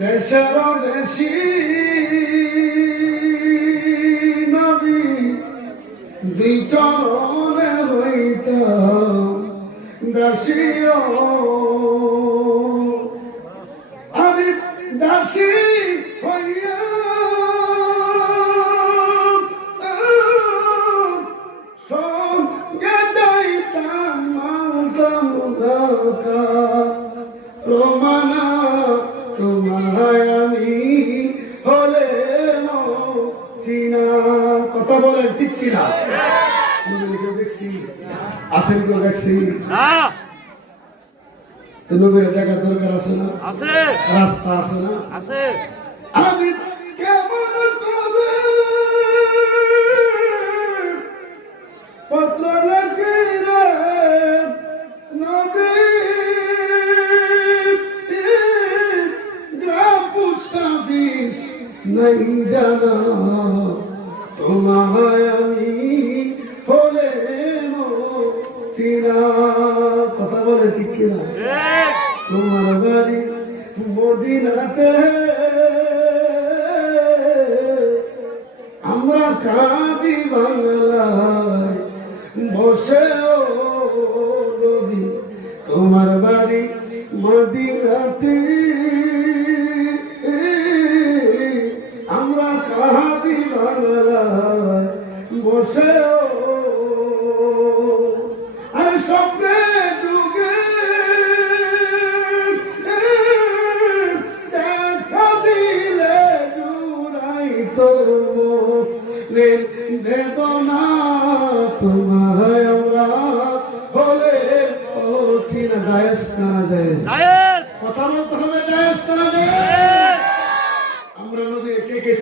দেশের দেশি নবী দুই চরণে হইতাম দাসীয় আমি দাসী হইয়া সঙ্গে যাইতাম মানতাম না রোমানা তোমায় আমি হলে চিনা। কথা বলেন ঠিক কিনা? কেউ দেখছি আসেন, কেউ দেখছি নবীর দেখার দরকার আছে না? রাস্তা আছে না? আমি কেমন করে পত্র লেখি রে নবী গ্রাম পোস্ট অফিস নাই জানা তোমায় আমি হলে চিনা। কথা বলে ঠিক কিনা? তোমার বাড়ি মদিনাতে আমরা কাঁদি বাংলায় বসে ও নবী তোমার বাড়ি মদিনাতে আমরা কাঁদি বাংলায় বসে আরে স্বপ্নে যুগে দেখা দিলে জুড়াই তো বেদনা তোমায় আমরা বলে ও চিনা জায়েজ না জায়েজ? কথা বলতে হবে জায়েজ না জায়েজ? আমরা নবী কে কে